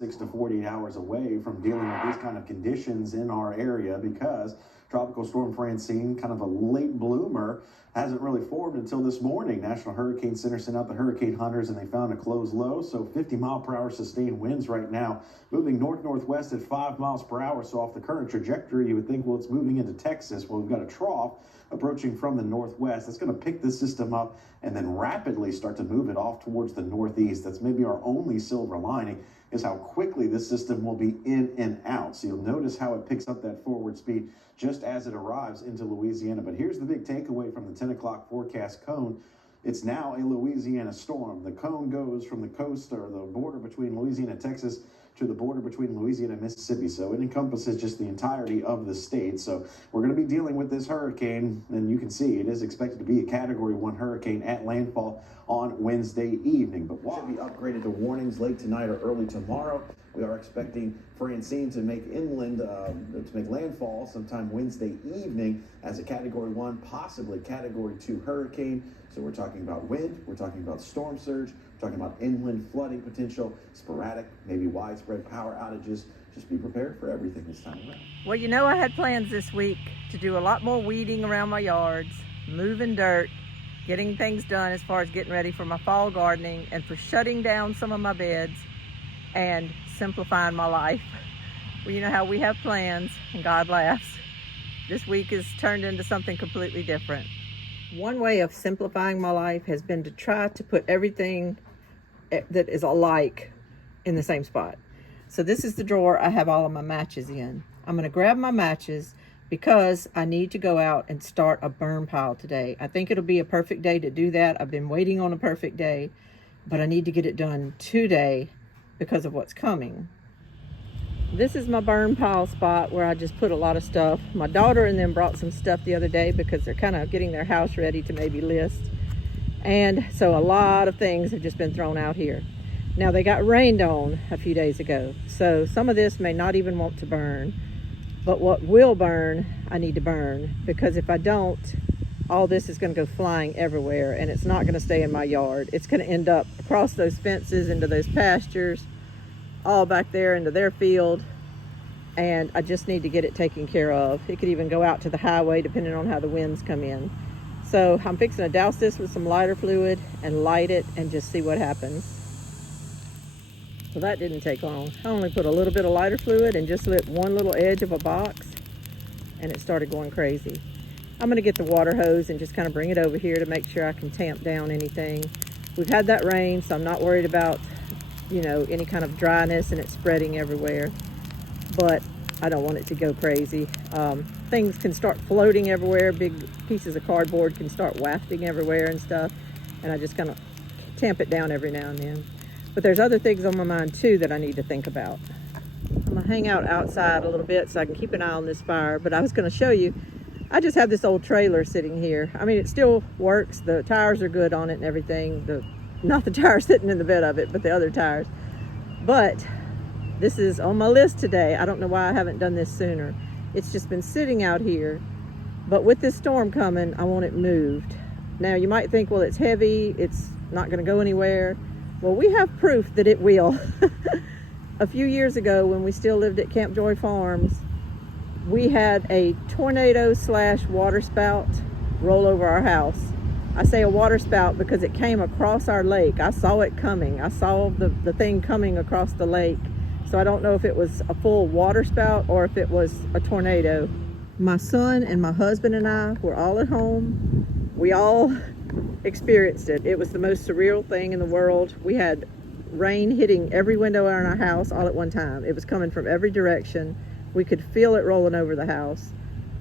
6 to 48 hours away from dealing with these kind of conditions in our area because Tropical Storm Francine, kind of a late bloomer, hasn't really formed until this morning. National Hurricane Center sent out the hurricane hunters and they found a closed low. So 50-mile-per-hour sustained winds right now, moving north-northwest at 5 miles per hour. So off the current trajectory, you would think, well, it's moving into Texas. Well, we've got a trough approaching from the northwest. That's going to pick this system up and then rapidly start to move it off towards the northeast. That's maybe our only silver lining, is how quickly this system will be in and out. So you'll notice how it picks up that forward speed just as it arrives into Louisiana. But here's the big takeaway from the 10 o'clock forecast cone. It's now a Louisiana storm. The cone goes from the coast or the border between Louisiana and Texas to the border between Louisiana and Mississippi. So it encompasses just the entirety of the state. So we're going to be dealing with this hurricane, and you can see it is expected to be a Category 1 hurricane at landfall on Wednesday evening. But we'll be upgraded to warnings late tonight or early tomorrow. We are expecting Francine to make landfall sometime Wednesday evening as a Category 1, possibly Category 2 hurricane. So we're talking about wind, we're talking about storm surge, we're talking about inland flooding potential, sporadic, maybe widespread power outages. Just be prepared for everything this time around. Well, you know, I had plans this week to do a lot more weeding around my yards, moving dirt, getting things done as far as getting ready for my fall gardening and for shutting down some of my beds and simplifying my life. Well, you know how we have plans and God laughs. This week has turned into something completely different. One way of simplifying my life has been to try to put everything that is alike in the same spot. So this is the drawer I have all of my matches in. I'm going to grab my matches because I need to go out and start a burn pile today. I think it'll be a perfect day to do that. I've been waiting on a perfect day, but I need to get it done today because of what's coming. This is my burn pile spot where I just put a lot of stuff. My daughter and them brought some stuff the other day because they're kind of getting their house ready to maybe list. And so a lot of things have just been thrown out here. Now they got rained on a few days ago, so some of this may not even want to burn. But what will burn, I need to burn, because if I don't, all this is going to go flying everywhere and it's not going to stay in my yard. It's going to end up across those fences into those pastures, all back there into their field, and I just need to get it taken care of. It could even go out to the highway depending on how the winds come in. So I'm fixing to douse this with some lighter fluid and light it and just see what happens. So that didn't take long. I only put a little bit of lighter fluid and just lit one little edge of a box and it started going crazy. I'm going to get the water hose and just kind of bring it over here to make sure I can tamp down anything. We've had that rain, so I'm not worried about, you know, any kind of dryness and it spreading everywhere, but I don't want it to go crazy. Things can start floating everywhere. Big pieces of cardboard can start wafting everywhere and stuff, and I just kind of tamp it down every now and then. But there's other things on my mind too that I need to think about. I'm gonna hang out outside a little bit so I can keep an eye on this fire, but I was gonna show you, I just have this old trailer sitting here. I mean, it still works. The tires are good on it and everything. Not the tires sitting in the bed of it, but the other tires. But this is on my list today. I don't know why I haven't done this sooner. It's just been sitting out here. But with this storm coming, I want it moved. Now, you might think, well, it's heavy. It's not going to go anywhere. Well, we have proof that it will. A few years ago, when we still lived at Camp Joy Farms, we had a tornado/water spout roll over our house. I say a water spout because it came across our lake. I saw it coming. I saw the thing coming across the lake. So I don't know if it was a full water spout or if it was a tornado. My son and my husband and I were all at home. We all experienced it. It was the most surreal thing in the world. We had rain hitting every window in our house all at one time. It was coming from every direction. We could feel it rolling over the house.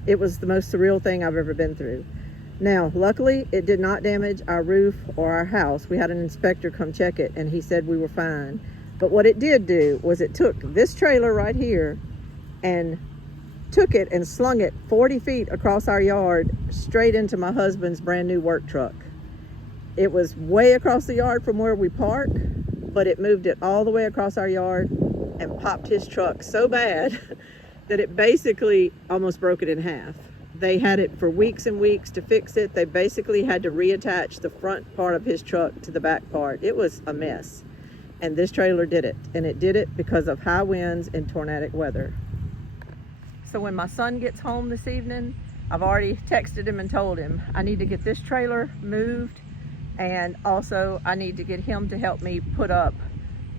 It was the most surreal thing I've ever been through. Now, luckily, it did not damage our roof or our house. We had an inspector come check it, and he said we were fine. But what it did do was it took this trailer right here and took it and slung it 40 feet across our yard straight into my husband's brand new work truck. It was way across the yard from where we park, but it moved it all the way across our yard and popped his truck so bad that it basically almost broke it in half. They had it for weeks and weeks to fix it. They basically had to reattach the front part of his truck to the back part. It was a mess. and this trailer did it. And it did it because of high winds and tornadic weather. So when my son gets home this evening, I've already texted him and told him I need to get this trailer moved, and also I need to get him to help me put up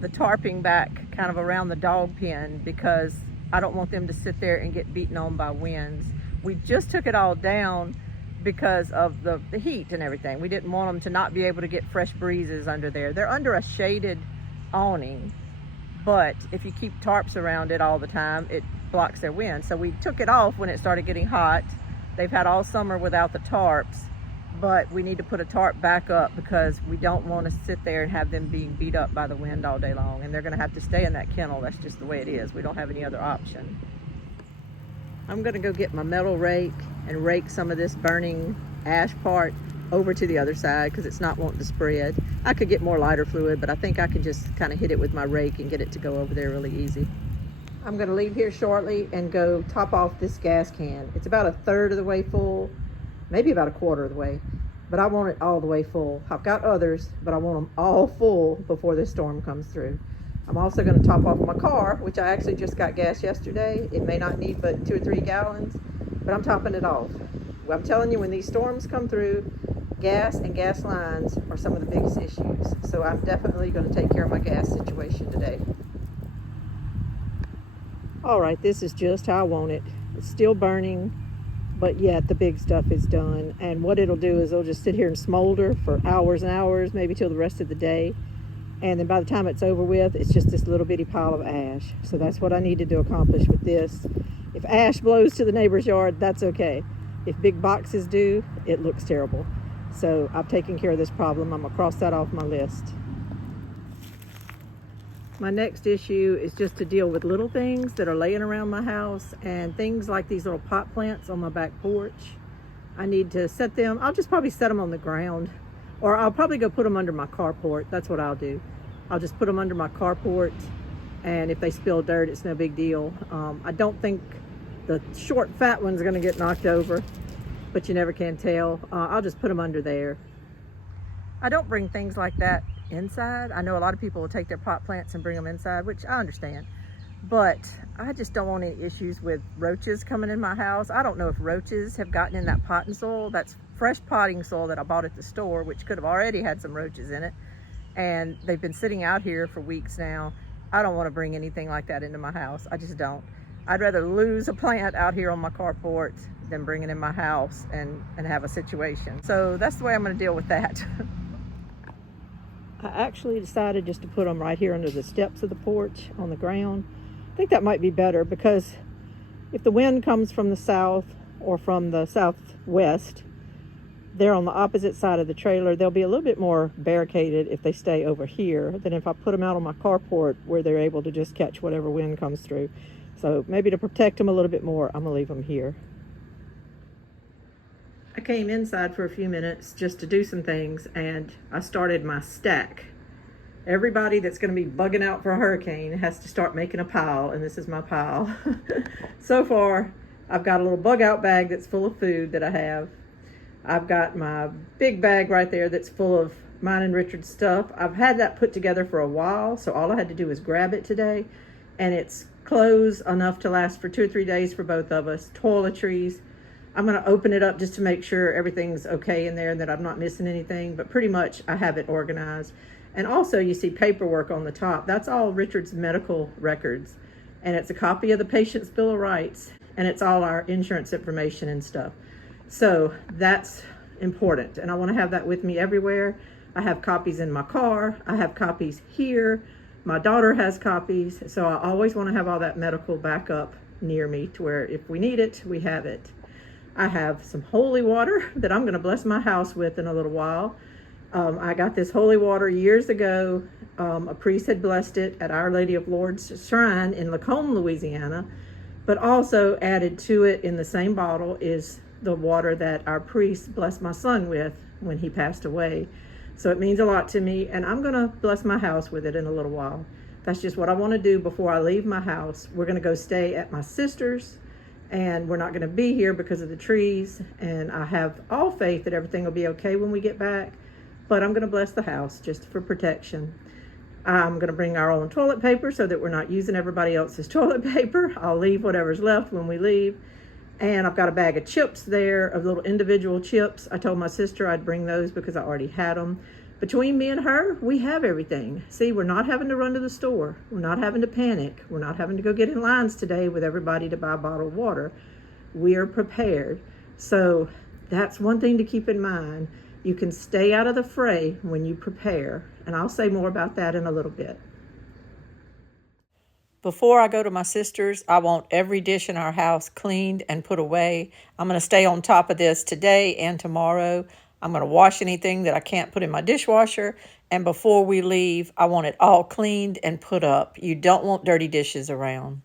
the tarping back kind of around the dog pen, because I don't want them to sit there and get beaten on by winds. We just took it all down because of the heat and everything. We didn't want them to not be able to get fresh breezes under there. They're under a shaded awning, but if you keep tarps around it all the time, it blocks their wind. So we took it off when it started getting hot. They've had all summer without the tarps, but we need to put a tarp back up because we don't want to sit there and have them being beat up by the wind all day long. And they're going to have to stay in that kennel. That's just the way it is. We don't have any other option. I'm going to go get my metal rake and rake some of this burning ash part over to the other side because it's not wanting to spread. I could get more lighter fluid, but I think I can just kind of hit it with my rake and get it to go over there really easy. I'm going to leave here shortly and go top off this gas can. It's about 1/3 of the way full, maybe about 1/4 of the way, but I want it all the way full. I've got others, but I want them all full before this storm comes through. I'm also going to top off my car, which I actually just got gas yesterday. It may not need but 2 or 3 gallons, but I'm topping it off. I'm telling you, when these storms come through, gas and gas lines are some of the biggest issues. So I'm definitely going to take care of my gas situation today. All right, this is just how I want it. It's still burning, but yet the big stuff is done. And what it'll do is it'll just sit here and smolder for hours and hours, maybe till the rest of the day. And then by the time it's over with, it's just this little bitty pile of ash. So that's what I needed to accomplish with this. If ash blows to the neighbor's yard, that's okay. If big boxes do, it looks terrible. So I've taken care of this problem. I'm gonna cross that off my list. My next issue is just to deal with little things that are laying around my house, and things like these little pot plants on my back porch. I need to set them. I'll just probably set them on the ground, or I'll probably go put them under my carport. That's what I'll do. I'll just put them under my carport, and if they spill dirt, it's no big deal. I don't think the short fat one's gonna get knocked over, but you never can tell. I'll just put them under there. I don't bring things like that inside. I know a lot of people will take their pot plants and bring them inside, which I understand, but I just don't want any issues with roaches coming in my house. I don't know if roaches have gotten in that potting soil. That's fresh potting soil that I bought at the store, which could have already had some roaches in it, and they've been sitting out here for weeks now. I don't want to bring anything like that into my house. I just don't. I'd rather lose a plant out here on my carport than bring it in my house and have a situation. So that's the way I'm going to deal with that. I actually decided just to put them right here under the steps of the porch on the ground. I think that might be better, because if the wind comes from the south or from the southwest, they're on the opposite side of the trailer. They'll be a little bit more barricaded if they stay over here than if I put them out on my carport where they're able to just catch whatever wind comes through. So maybe to protect them a little bit more, I'm gonna leave them here. I came inside for a few minutes just to do some things, and I started my stack. Everybody that's going to be bugging out for a hurricane has to start making a pile, and this is my pile. So far, I've got a little bug out bag that's full of food that I have. I've got my big bag right there that's full of mine and Richard's stuff. I've had that put together for a while, so all I had to do was grab it today, and it's clothes enough to last for 2 or 3 days for both of us, toiletries. I'm going to open it up just to make sure everything's okay in there and that I'm not missing anything, but pretty much I have it organized. And also you see paperwork on the top. That's all Richard's medical records, and it's a copy of the patient's bill of rights, and it's all our insurance information and stuff. So that's important, and I want to have that with me everywhere. I have copies in my car. I have copies here. My daughter has copies, so I always want to have all that medical backup near me to where if we need it, we have it. I have some holy water that I'm going to bless my house with in a little while. I got this holy water years ago. A priest had blessed it at Our Lady of Lourdes Shrine in Lacombe, Louisiana, but also added to it in the same bottle is the water that our priest blessed my son with when he passed away. So it means a lot to me, and I'm going to bless my house with it in a little while. That's just what I want to do before I leave my house. We're going to go stay at my sister's, and we're not going to be here because of the trees, and I have all faith that everything will be okay when we get back, but I'm going to bless the house just for protection. I'm going to bring our own toilet paper so that we're not using everybody else's toilet paper. I'll leave whatever's left when we leave. And I've got a bag of chips there, of little individual chips. I told my sister I'd bring those because I already had them. Between me and her, we have everything. See, we're not having to run to the store. We're not having to panic. We're not having to go get in lines today with everybody to buy bottled water. We are prepared. So that's one thing to keep in mind. You can stay out of the fray when you prepare. And I'll say more about that in a little bit. Before I go to my sister's, I want every dish in our house cleaned and put away. I'm going to stay on top of this today and tomorrow. I'm going to wash anything that I can't put in my dishwasher. And before we leave, I want it all cleaned and put up. You don't want dirty dishes around.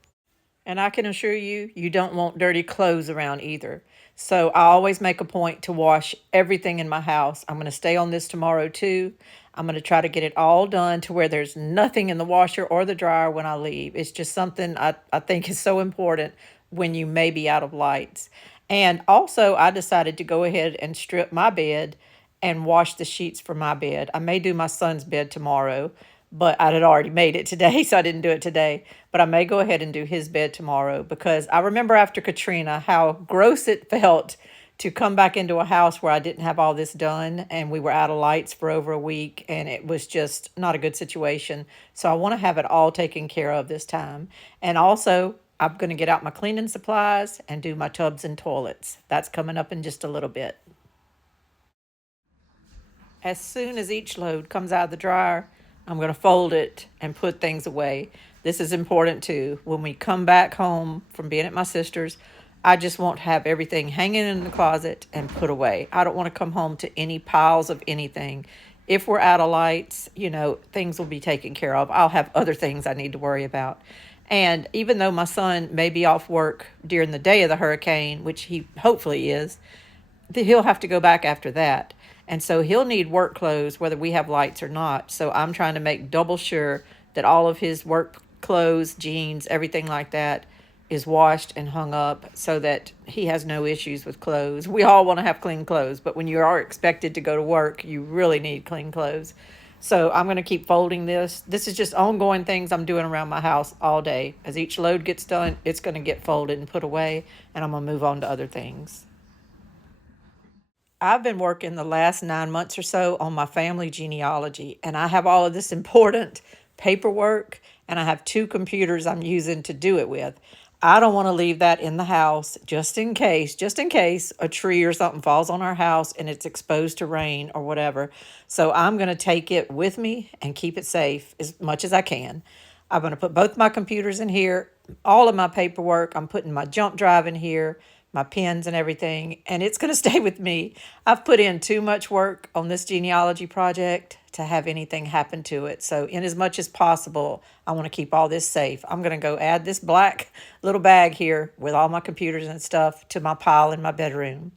And I can assure you, you don't want dirty clothes around either. So I always make a point to wash everything in my house. I'm going to stay on this tomorrow too. I'm going to try to get it all done to where there's nothing in the washer or the dryer when I leave. It's just something I think is so important when you may be out of lights. And also, I decided to go ahead and strip my bed and wash the sheets for my bed. I may do my son's bed tomorrow, but I had already made it today, so I didn't do it today. But I may go ahead and do his bed tomorrow because I remember after Katrina how gross it felt to come back into a house where I didn't have all this done and we were out of lights for over a week and it was just not a good situation. So I want to have it all taken care of this time. And also, I'm going to get out my cleaning supplies and do my tubs and toilets. That's coming up in just a little bit. As soon as each load comes out of the dryer, I'm going to fold it and put things away. This is important too. When we come back home from being at my sister's, I just want to have everything hanging in the closet and put away. I don't want to come home to any piles of anything. If we're out of lights, things will be taken care of. I'll have other things I need to worry about. And even though my son may be off work during the day of the hurricane, which he hopefully is, he'll have to go back after that. And so he'll need work clothes whether we have lights or not. So I'm trying to make double sure that all of his work clothes, jeans, everything like that is washed and hung up so that he has no issues with clothes. We all want to have clean clothes, but when you are expected to go to work, you really need clean clothes. So I'm going to keep folding this. This is just ongoing things I'm doing around my house all day. As each load gets done, it's going to get folded and put away, and I'm going to move on to other things. I've been working the last 9 months or so on my family genealogy, and I have all of this important paperwork, and I have 2 computers I'm using to do it with. I don't want to leave that in the house just in case a tree or something falls on our house and it's exposed to rain or whatever. So I'm going to take it with me and keep it safe as much as I can. I'm going to put both my computers in here, all of my paperwork. I'm putting my jump drive in here, my pens and everything, and it's going to stay with me. I've put in too much work on this genealogy project to have anything happen to it. So in as much as possible, I want to keep all this safe. I'm going to go add this black little bag here with all my computers and stuff to my pile in my bedroom.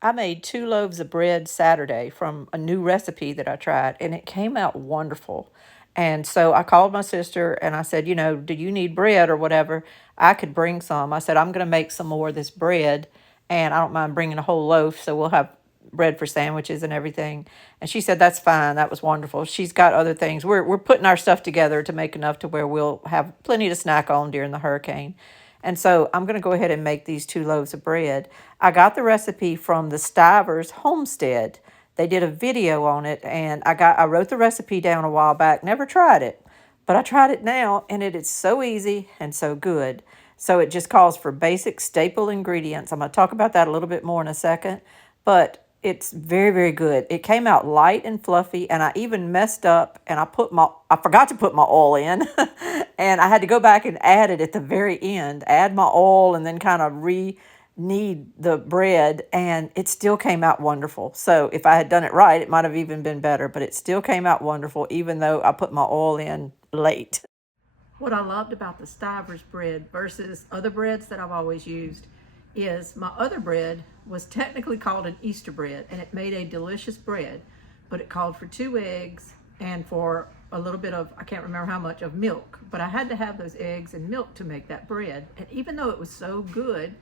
I made 2 loaves of bread Saturday from a new recipe that I tried, and it came out wonderful. And so I called my sister and I said, do you need bread or whatever? I could bring some. I said, I'm going to make some more of this bread, and I don't mind bringing a whole loaf, so we'll have bread for sandwiches and everything. And she said, that's fine. That was wonderful. She's got other things. We're putting our stuff together to make enough to where we'll have plenty to snack on during the hurricane. And so I'm going to go ahead and make these 2 loaves of bread. I got the recipe from the Stivers Homestead. They did a video on it, and I wrote the recipe down a while back. Never tried it, but I tried it now, and it is so easy and so good. So it just calls for basic staple ingredients. I'm going to talk about that a little bit more in a second, but it's very, very good. It came out light and fluffy, and I even messed up, and I forgot to put my oil in, and I had to go back and add it at the very end, add my oil, and then kind of knead the bread, and it still came out wonderful. So if I had done it right, it might have even been better, but it still came out wonderful, even though I put my oil in late. What I loved about the Stivers bread versus other breads that I've always used is my other bread was technically called an Easter bread, and it made a delicious bread, but it called for 2 eggs and for a little bit of, I can't remember how much, of milk, but I had to have those eggs and milk to make that bread. And even though it was so good,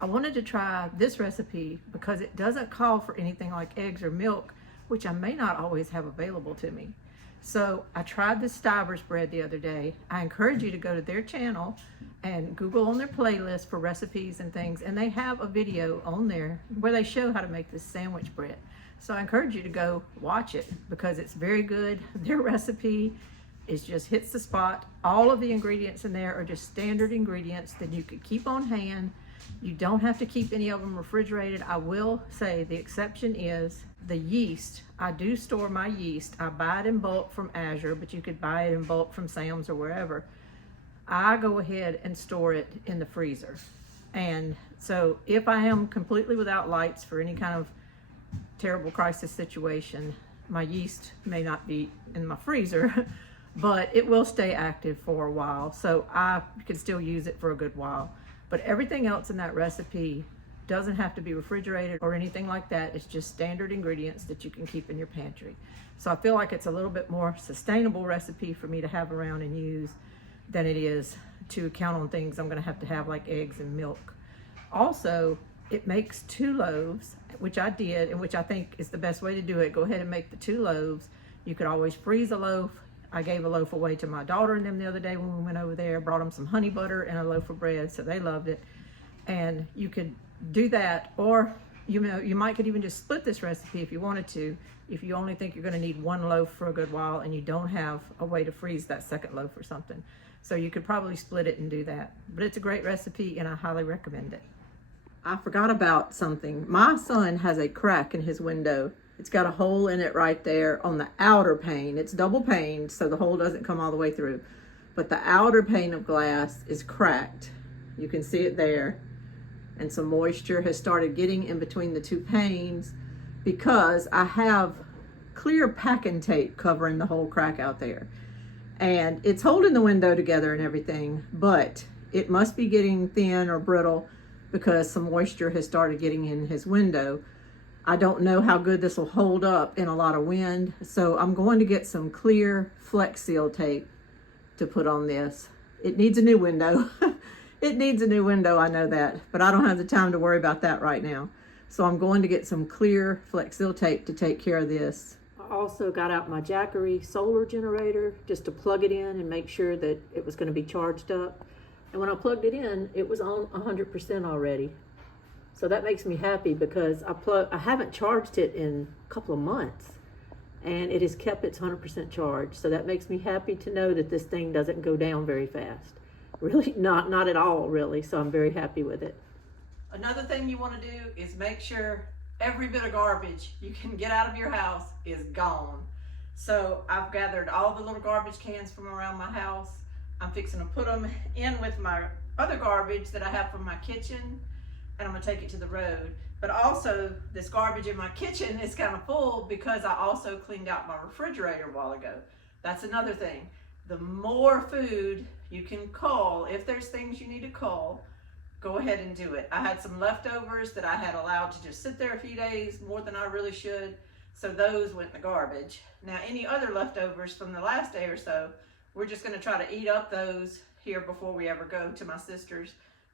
I wanted to try this recipe because it doesn't call for anything like eggs or milk, which I may not always have available to me. So I tried the Stivers bread the other day. I encourage you to go to their channel and Google on their playlist for recipes and things, and they have a video on there where they show how to make this sandwich bread. So I encourage you to go watch it because it's very good. Their recipe is just hits the spot. All of the ingredients in there are just standard ingredients that you could keep on hand. You don't have to keep any of them refrigerated. I will say the exception is the yeast. I do store my yeast. I buy it in bulk from Azure, but you could buy it in bulk from Sam's or wherever. I go ahead and store it in the freezer. And so if I am completely without lights for any kind of terrible crisis situation, my yeast may not be in my freezer, but it will stay active for a while. So I can still use it for a good while. But everything else in that recipe doesn't have to be refrigerated or anything like that. It's just standard ingredients that you can keep in your pantry. So I feel like it's a little bit more sustainable recipe for me to have around and use than it is to count on things I'm gonna have to have like eggs and milk. Also, it makes 2 loaves, which I did and which I think is the best way to do it. Go ahead and make the 2 loaves. You could always freeze a loaf. I gave a loaf away to my daughter and them the other day when we went over there, brought them some honey butter and a loaf of bread, so they loved it. And you could do that, or you might could even just split this recipe if you wanted to, if you only think you're gonna need 1 loaf for a good while and you don't have a way to freeze that second loaf or something. So you could probably split it and do that. But it's a great recipe and I highly recommend it. I forgot about something. My son has a crack in his window. It's got a hole in it right there on the outer pane. It's double paned, so the hole doesn't come all the way through. But the outer pane of glass is cracked. You can see it there. And some moisture has started getting in between the 2 panes because I have clear packing tape covering the whole crack out there. And it's holding the window together and everything, but it must be getting thin or brittle because some moisture has started getting in his window. I don't know how good this will hold up in a lot of wind, so I'm going to get some clear Flex Seal tape to put on this. It needs a new window. It needs a new window, I know that, but I don't have the time to worry about that right now. So I'm going to get some clear Flex Seal tape to take care of this. I also got out my Jackery solar generator just to plug it in and make sure that it was going to be charged up. And when I plugged it in, it was on 100% already. So that makes me happy because I haven't charged it in a couple of months and it has kept its 100% charge. So that makes me happy to know that this thing doesn't go down very fast. Really, not at all, really. So I'm very happy with it. Another thing you want to do is make sure every bit of garbage you can get out of your house is gone. So I've gathered all the little garbage cans from around my house. I'm fixing to put them in with my other garbage that I have from my kitchen, and I'm gonna take it to the road. But also, this garbage in my kitchen is kind of full because I also cleaned out my refrigerator a while ago. That's another thing. The more food you can cull, if there's things you need to cull, go ahead and do it. I had some leftovers that I had allowed to just sit there a few days, more than I really should, so those went in the garbage. Now, any other leftovers from the last day or so, we're just gonna try to eat up those here before we ever go to my sister's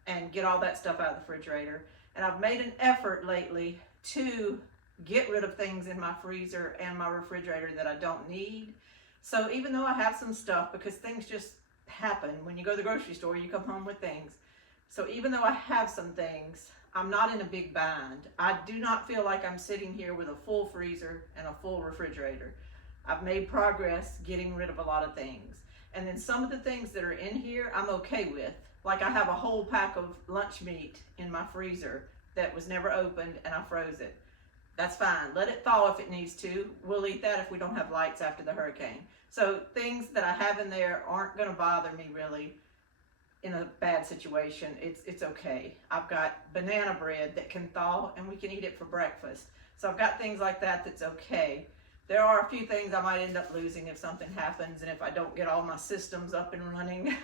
and get all that stuff out of the refrigerator. And I've made an effort lately to get rid of things in my freezer and my refrigerator that I don't need. So even though I have some stuff, because things just happen, when you go to the grocery store, you come home with things. So even though I have some things, I'm not in a big bind. I do not feel like I'm sitting here with a full freezer and a full refrigerator. I've made progress getting rid of a lot of things. And then some of the things that are in here, I'm okay with. Like I have a whole pack of lunch meat in my freezer that was never opened and I froze it. That's fine. Let it thaw if it needs to. We'll eat that if we don't have lights after the hurricane. So things that I have in there aren't going to bother me really in a bad situation. It's okay. I've got banana bread that can thaw and we can eat it for breakfast. So I've got things like that that's okay. There are a few things I might end up losing if something happens and if I don't get all my systems up and running.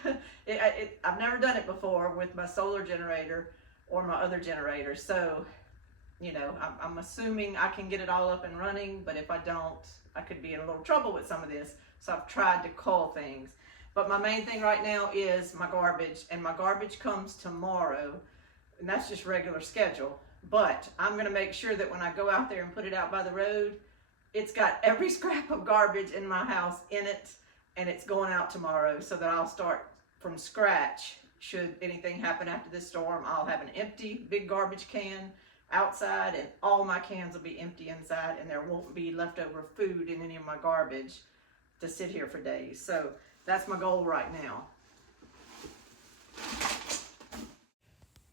I've never done it before with my solar generator or my other generator. So, you know, I'm assuming I can get it all up and running, but if I don't, I could be in a little trouble with some of this. So I've tried to cull things. But my main thing right now is my garbage, and my garbage comes tomorrow, and that's just regular schedule. But I'm gonna make sure that when I go out there and put it out by the road, It's got every scrap of garbage in my house in it, and it's going out tomorrow so that I'll start from scratch. Should anything happen after this storm, I'll have an empty big garbage can outside, and all my cans will be empty inside, and there won't be leftover food in any of my garbage to sit here for days. So that's my goal right now.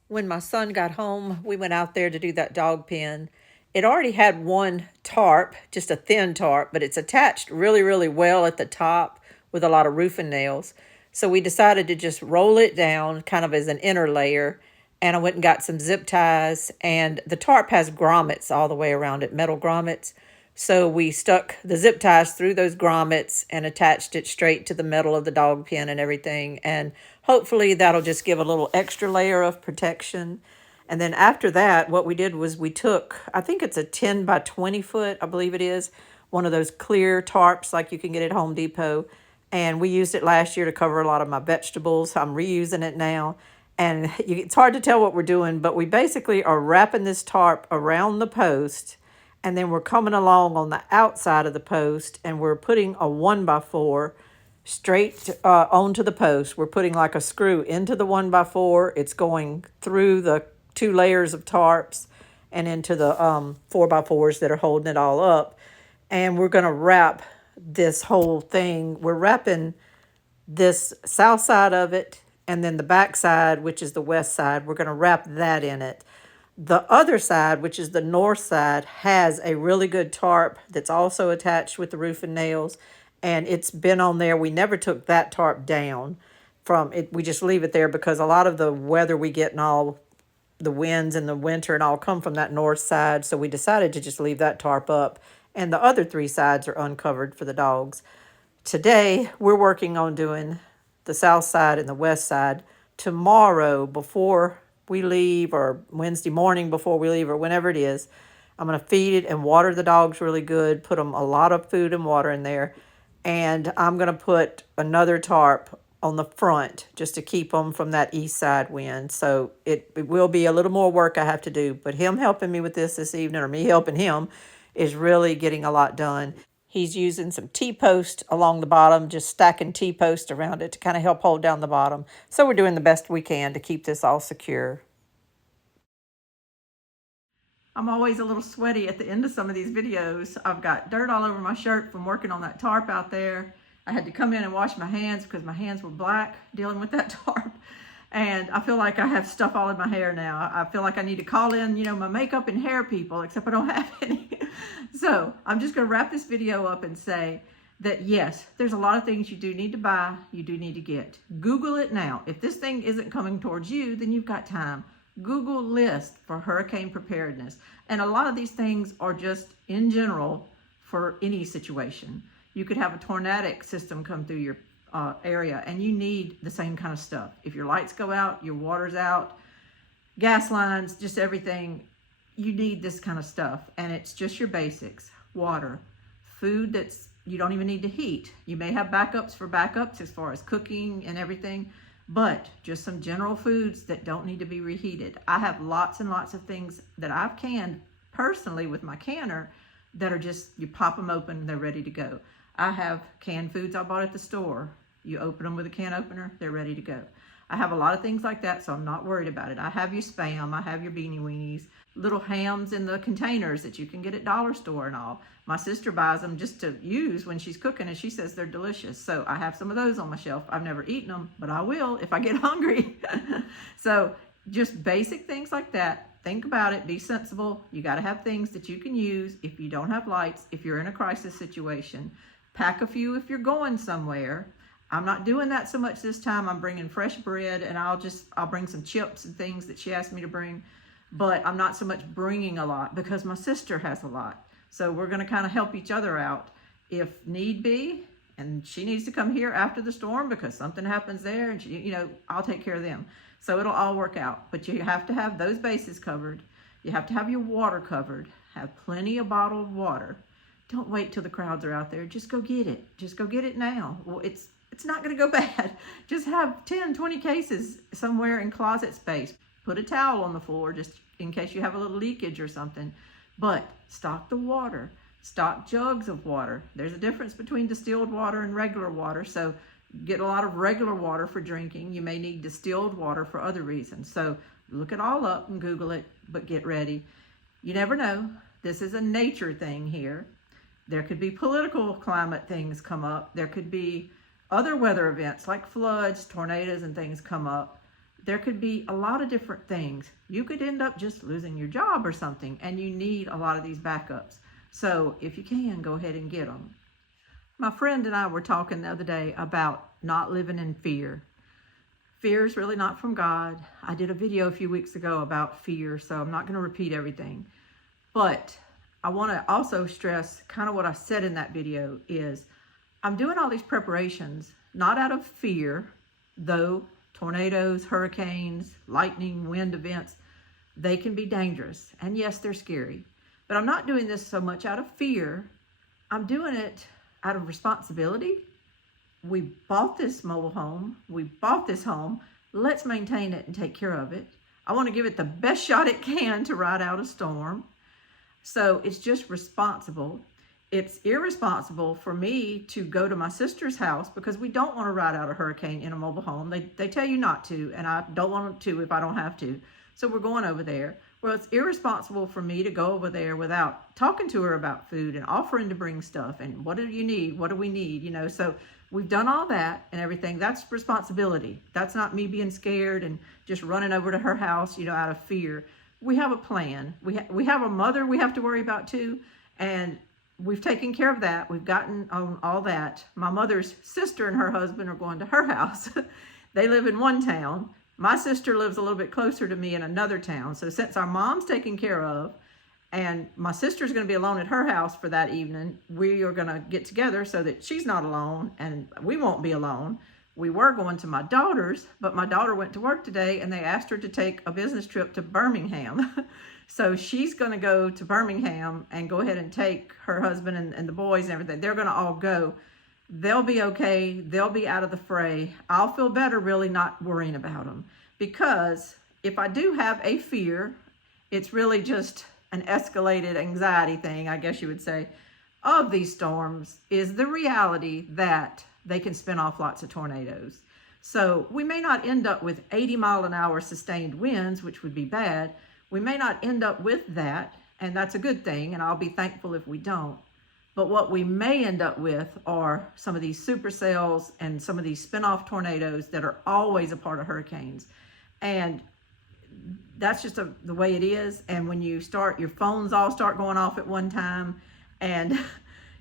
When my son got home, we went out there to do that dog pen. It already had one tarp, just a thin tarp, but it's attached really, really well at the top with a lot of roofing nails. So we decided to just roll it down kind of as an inner layer. And I went and got some zip ties, and the tarp has grommets all the way around it, metal grommets. So we stuck the zip ties through those grommets and attached it straight to the metal of the dog pen and everything. And hopefully that'll just give a little extra layer of protection. And then after that, what we did was we took, I think it's a 10 by 20 foot, I believe it is, one of those clear tarps like you can get at Home Depot. And we used it last year to cover a lot of my vegetables. I'm reusing it now. And it's hard to tell what we're doing, but we basically are wrapping this tarp around the post, and then we're coming along on the outside of the post, and we're putting a 1x4 straight onto the post. We're putting like a screw into the 1x4. It's going through the 2 layers of tarps and into the 4x4s that are holding it all up. And we're going to wrap this whole thing. We're wrapping this south side of it, and then the back side, which is the west side, we're going to wrap that in it. The other side, which is the north side, has a really good tarp that's also attached with the roofing nails, and it's been on there. We never took that tarp down from it. We just leave it there because a lot of the weather we get and all the winds in the winter and all come from that north side, so we decided to just leave that tarp up, and the other 3 sides are uncovered for the dogs. Today, we're working on doing the south side and the west side. Tomorrow, before we leave, or Wednesday morning before we leave, or whenever it is, I'm going to feed it and water the dogs really good, put them a lot of food and water in there, and I'm going to put another tarp on the front just to keep them from that east side wind. So it will be a little more work I have to do, but him helping me with this evening, or me helping him, is really getting a lot done. He's using some T-post along the bottom, just stacking T-post around it to kind of help hold down the bottom. So we're doing the best we can to keep this all secure. I'm always a little sweaty at the end of some of these videos. I've got dirt all over my shirt from working on that tarp out there. I had to come in and wash my hands because my hands were black dealing with that tarp. And I feel like I have stuff all in my hair now. I feel like I need to call in, you know, my makeup and hair people, except I don't have any. So I'm just going to wrap this video up and say that, yes, there's a lot of things you do need to buy, you do need to get. Google it now. If this thing isn't coming towards you, then you've got time. Google list for hurricane preparedness. And a lot of these things are just in general for any situation. You could have a tornadic system come through your area, and you need the same kind of stuff. If your lights go out, your water's out, gas lines, just everything, you need this kind of stuff. And it's just your basics: water, food that's you don't even need to heat. You may have backups for backups as far as cooking and everything, but just some general foods that don't need to be reheated. I have lots and lots of things that I've canned personally with my canner that are just, you pop them open, they're ready to go. I have canned foods I bought at the store. You open them with a can opener, they're ready to go. I have a lot of things like that, so I'm not worried about it. I have your Spam, I have your Beanie Weenies, little hams in the containers that you can get at Dollar Store and all. My sister buys them just to use when she's cooking, and she says they're delicious. So I have some of those on my shelf. I've never eaten them, but I will if I get hungry. So just basic things like that. Think about it, be sensible. You got to have things that you can use if you don't have lights, if you're in a crisis situation. Pack a few if you're going somewhere. I'm not doing that so much this time. I'm bringing fresh bread, and I'll bring some chips and things that she asked me to bring, but I'm not so much bringing a lot because my sister has a lot. So we're going to kind of help each other out if need be, and she needs to come here after the storm because something happens there, and she, you know, I'll take care of them. So it'll all work out, but you have to have those bases covered. You have to have your water covered. Have plenty of bottled water. Don't wait till the crowds are out there. Just go get it. Just go get it now. Well, it's not going to go bad. Just have 10, 20 cases somewhere in closet space. Put a towel on the floor just in case you have a little leakage or something. But stock the water. Stock jugs of water. There's a difference between distilled water and regular water. So get a lot of regular water for drinking. You may need distilled water for other reasons. So look it all up and Google it, but get ready. You never know. This is a nature thing here. There could be political climate things come up. There could be other weather events like floods, tornadoes, and things come up. There could be a lot of different things. You could end up just losing your job or something, and you need a lot of these backups. So if you can, go ahead and get them. My friend and I were talking the other day about not living in fear. Fear is really not from God. I did a video a few weeks ago about fear, so I'm not going to repeat everything. But I want to also stress kind of what I said in that video is I'm doing all these preparations, not out of fear, though tornadoes, hurricanes, lightning, wind events, they can be dangerous. And yes, they're scary. But I'm not doing this so much out of fear. I'm doing it out of responsibility. We bought this mobile home. We bought this home. Let's maintain it and take care of it. I want to give it the best shot it can to ride out a storm. So it's just responsible. It's irresponsible for me to go to my sister's house because we don't want to ride out a hurricane in a mobile home. They tell you not to, and I don't want to if I don't have to. So we're going over there. Well, it's irresponsible for me to go over there without talking to her about food and offering to bring stuff and what do you need? What do we need? You know, so we've done all that and everything. That's responsibility. That's not me being scared and just running over to her house, you know, out of fear. We have a plan. We have a mother we have to worry about too, and we've taken care of that. We've gotten on all that. My mother's sister and her husband are going to her house. They live in one town. My sister lives a little bit closer to me in another town. So since our mom's taken care of, and my sister's going to be alone at her house for that evening, we are going to get together so that she's not alone and we won't be alone. We were going to my daughter's, but my daughter went to work today and they asked her to take a business trip to Birmingham. So she's going to go to Birmingham and go ahead and take her husband and the boys and everything. They're going to all go. They'll be okay. They'll be out of the fray. I'll feel better really not worrying about them, because if I do have a fear, it's really just an escalated anxiety thing, I guess you would say, of these storms, is the reality that they can spin off lots of tornadoes. So we may not end up with 80-mile-an-hour sustained winds, which would be bad. We may not end up with that, and that's a good thing, and I'll be thankful if we don't. But what we may end up with are some of these supercells and some of these spin-off tornadoes that are always a part of hurricanes. And that's just the way it is. And when you start, your phones all start going off at one time, and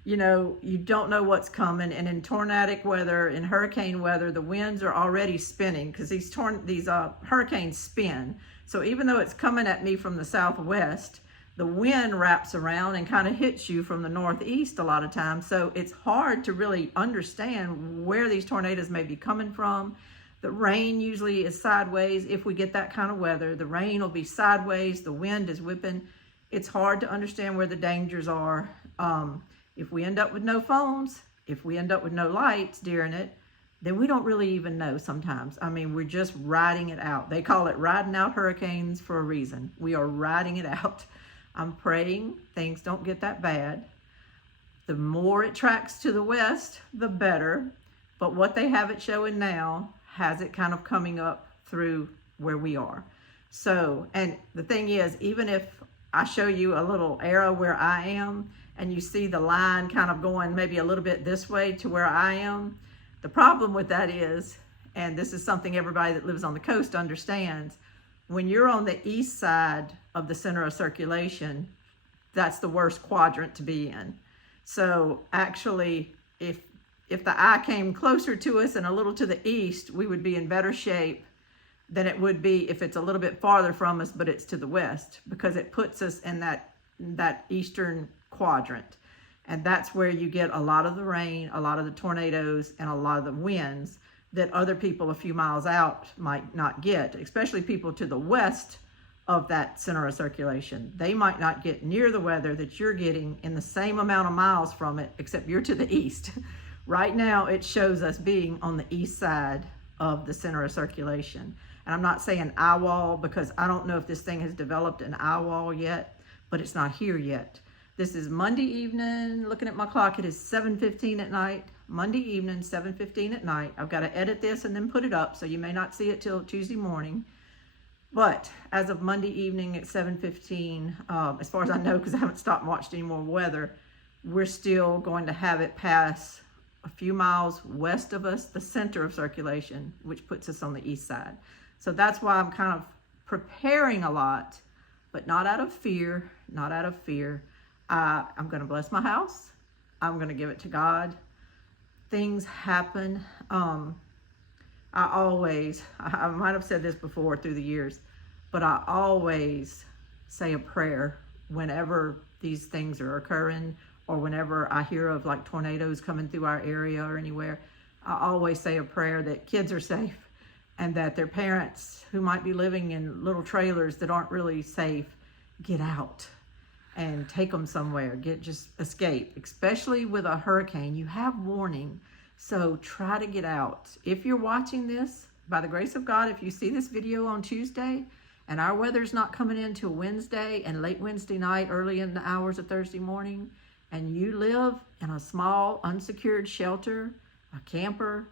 you know, you don't know what's coming. And in tornadic weather, in hurricane weather, the winds are already spinning because these hurricanes spin. So even though it's coming at me from the southwest, the wind wraps around and kind of hits you from the northeast a lot of times. So it's hard to really understand where these tornadoes may be coming from. The rain usually is sideways. If we get that kind of weather, the rain will be sideways, the wind is whipping. It's hard to understand where the dangers are. If we end up with no phones, if we end up with no lights during it, then we don't really even know sometimes. I mean, we're just riding it out. They call it riding out hurricanes for a reason. We are riding it out. I'm praying things don't get that bad. The more it tracks to the west, the better. But what they have it showing now has it kind of coming up through where we are. So, and the thing is, even if I show you a little arrow where I am, and you see the line kind of going maybe a little bit this way to where I am, the problem with that is, and this is something everybody that lives on the coast understands, when you're on the east side of the center of circulation, that's the worst quadrant to be in. So actually, if the eye came closer to us and a little to the east, we would be in better shape than it would be if it's a little bit farther from us, but it's to the west, because it puts us in that eastern quadrant. And that's where you get a lot of the rain, a lot of the tornadoes, and a lot of the winds that other people a few miles out might not get, especially people to the west of that center of circulation. They might not get near the weather that you're getting in the same amount of miles from it, except you're to the east. Right now, it shows us being on the east side of the center of circulation. And I'm not saying eye wall, because I don't know if this thing has developed an eye wall yet, but it's not here yet. This is Monday evening. Looking at my clock, it is 7:15 at night. Monday evening, 7:15 at night. I've got to edit this and then put it up, so you may not see it till Tuesday morning. But as of Monday evening at 7:15, as far as I know, because I haven't stopped and watched any more weather, we're still going to have it pass a few miles west of us, the center of circulation, which puts us on the east side. So that's why I'm kind of preparing a lot, but not out of fear, not out of fear. I'm going to bless my house. I'm going to give it to God. Things happen. I might have said this before through the years, but I always say a prayer whenever these things are occurring, or whenever I hear of like tornadoes coming through our area or anywhere. I always say a prayer that kids are safe and that their parents, who might be living in little trailers that aren't really safe, get out and take them somewhere, just escape. Especially with a hurricane, you have warning, so try to get out. If you're watching this, by the grace of God, if you see this video on Tuesday and our weather's not coming in till Wednesday and late Wednesday night, early in the hours of Thursday morning, and you live in a small unsecured shelter, a camper,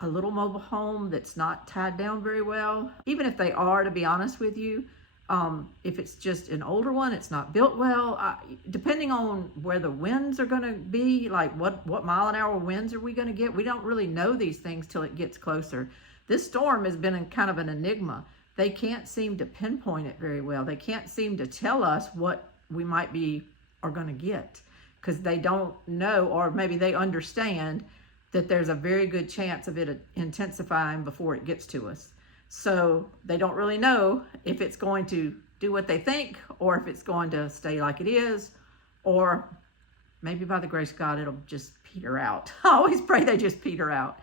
a little mobile home that's not tied down very well, even if they are, to be honest with you, if it's just an older one, it's not built well, depending on where the winds are going to be, like what mile-an-hour winds are we going to get, we don't really know these things till it gets closer. This storm has been kind of an enigma. They can't seem to pinpoint it very well. They can't seem to tell us what we might be are going to get, because they don't know, or maybe they understand that there's a very good chance of it intensifying before it gets to us. So they don't really know if it's going to do what they think, or if it's going to stay like it is, or maybe by the grace of God, it'll just peter out. I always pray they just peter out.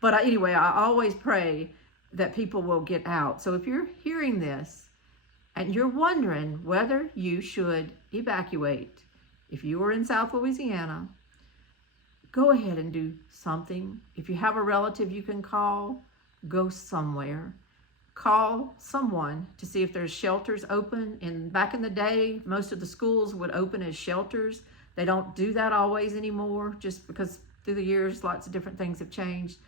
But anyway, I always pray that people will get out. So if you're hearing this and you're wondering whether you should evacuate, if you are in South Louisiana, go ahead and do something. If you have a relative you can call, go somewhere. Call someone to see if there's shelters open. And back in the day, most of the schools would open as shelters. They don't do that always anymore, just because through the years, lots of different things have changed.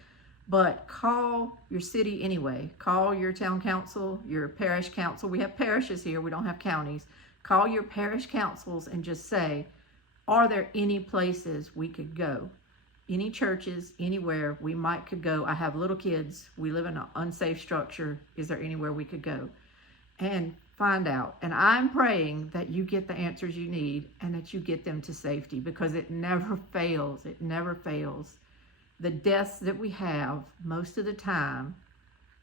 But call your city anyway. Call your town council, your parish council. We have parishes here, we don't have counties. Call your parish councils and just say, are there any places we could go? Any churches, anywhere we could go. I have little kids. We live in an unsafe structure. Is there anywhere we could go? And find out. And I'm praying that you get the answers you need and that you get them to safety, because it never fails. It never fails. The deaths that we have most of the time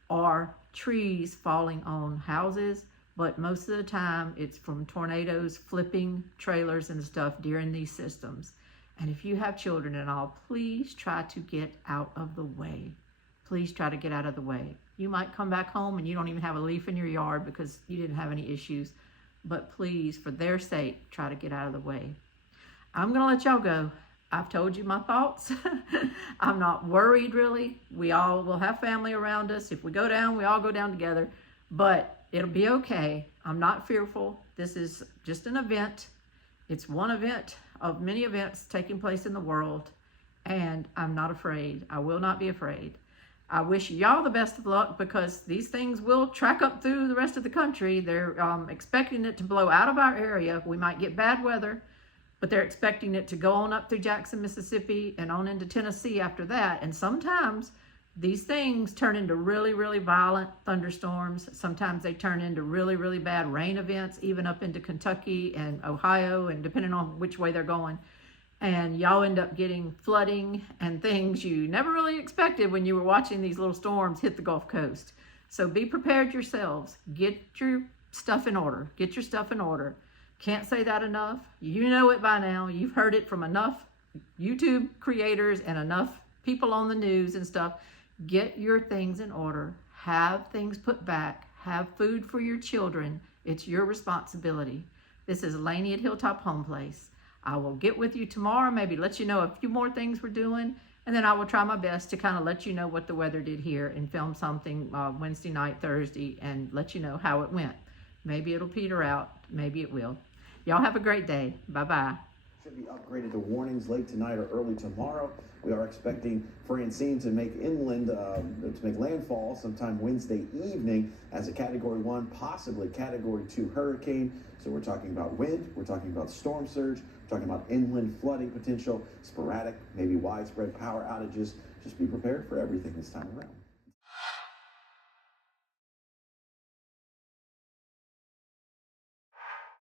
are trees falling on houses, but most of the time it's from tornadoes flipping trailers and stuff during these systems. And if you have children and all, please try to get out of the way. Please try to get out of the way. You might come back home and you don't even have a leaf in your yard because you didn't have any issues. But please, for their sake, try to get out of the way. I'm going to let y'all go. I've told you my thoughts. I'm not worried, really. We all will have family around us. If we go down, we all go down together. But it'll be okay. I'm not fearful. This is just an event. It's one event of many events taking place in the world, and I'm not afraid. I will not be afraid. I wish y'all the best of luck, because these things will track up through the rest of the country. They're expecting it to blow out of our area. We might get bad weather, but they're expecting it to go on up through Jackson, Mississippi, and on into Tennessee after that. And sometimes these things turn into really, really violent thunderstorms. Sometimes they turn into really, really bad rain events, even up into Kentucky and Ohio, and depending on which way they're going. And y'all end up getting flooding and things you never really expected when you were watching these little storms hit the Gulf Coast. So be prepared yourselves. Get your stuff in order. Get your stuff in order. Can't say that enough. You know it by now. You've heard it from enough YouTube creators and enough people on the news and stuff. Get your things in order. Have things put back. Have food for your children. It's your responsibility. This is Lainey at Hilltop Home Place. I will get with you tomorrow, maybe let you know a few more things we're doing, and then I will try my best to kind of let you know what the weather did here and film something Wednesday night, Thursday, and let you know how it went. Maybe it'll peter out. Maybe it will. Y'all have a great day. Bye-bye. Should be upgraded to warnings late tonight or early tomorrow. We are expecting Francine to make landfall sometime Wednesday evening as a Category 1, possibly Category 2 hurricane. So we're talking about wind, we're talking about storm surge, we're talking about inland flooding potential, sporadic, maybe widespread power outages. Just be prepared for everything this time around.